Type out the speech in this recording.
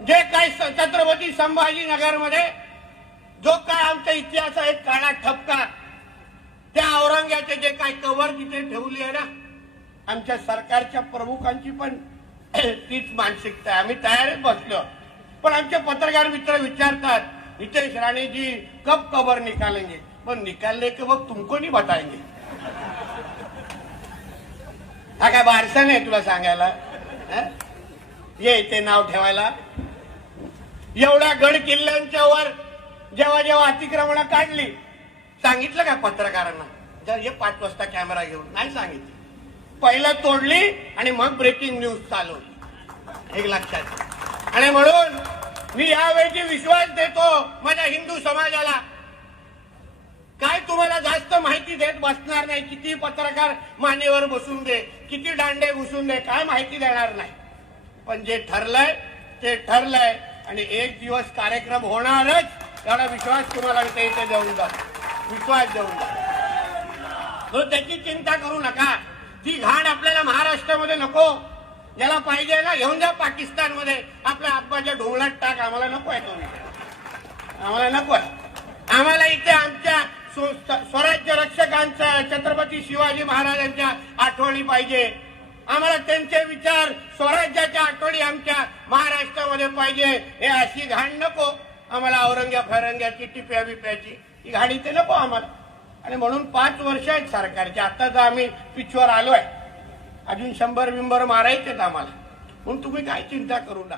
जे काय छत्रपती संभाजीनगरमध्ये जो काय आमच्या इतिहास आहे काळा ठपका, त्या औरंग्याचे जे काय कवर तिथे ठेवली आहे ना, आमच्या सरकारच्या प्रमुखांची पण तीच मानसिकता आहे. आम्ही तयारीत बसलो, पण आमचे पत्रकार मित्र विचारतात, नितेश राणे जी कब कबर निकालेंगे? पण निकालने के वक्त तुमको नहीं बताएंगे. हा काय बारसा नाही तुला सांगायला? ये इथे नाव ठेवायला. एवढ्या गड किल्ल्यांच्या वर जेव्हा जेव्हा अतिक्रमण काढली, सांगितलं का पत्रकारांना जर हे 5 वाजता कॅमेरा घेऊन? नाही सांगितलं. पहिलं तोडली आणि मग ब्रेकिंग न्यूज चालवली. एक लक्षात. आणि म्हणून मी यावेळी विश्वास देतो माझ्या हिंदू समाजाला, काय तुम्हाला जास्त माहिती देत बसणार नाही. किती पत्रकार मानेवर बसून दे, किती दांडे घुसून दे, काय माहिती देणार नाही. पण जे ठरलंय ते ठरलंय आणि एक दिवस कार्यक्रम होणारच, एवढा विश्वास तुम्हाला इथे देऊन जा. विश्वास देऊन जा. त्याची चिंता करू नका. ती घाण आपल्याला महाराष्ट्रामध्ये नको. ज्याला पाहिजे ना घेऊन जा पाकिस्तानमध्ये, आपल्या आब्बाच्या ढोंगणात टाक. आम्हाला नको आहे तो विषय. आम्हाला नको आहे. आम्हाला इथे आमच्या स्वराज्य रक्षकांच्या छत्रपती शिवाजी महाराजांच्या आठवणी पाहिजे. आम्हाला त्यांचे विचार, स्वराज्याच्या आठवणी आमच्या महाराष्ट्रामध्ये पाहिजे. हे अशी घाण नको आम्हाला. औरंग्या फरंग्याची टिप्या बिप्याची ही घाण इथे नको आम्हाला. आणि म्हणून 5 वर्ष आहेत सरकारचे. आता तर आम्ही पिचवर आलोय, अजून 100 बिंबर मारायचेत आम्हाला. म्हणून तुम्ही काय चिंता करू नका.